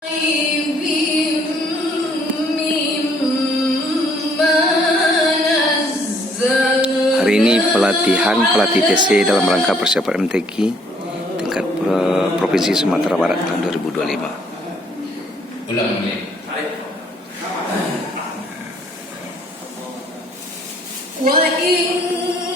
Hari ini pelatihan pelatih TC dalam rangka persiapan MTQ tingkat Provinsi Sumatera Barat tahun 2025. Ulang ini. Wa in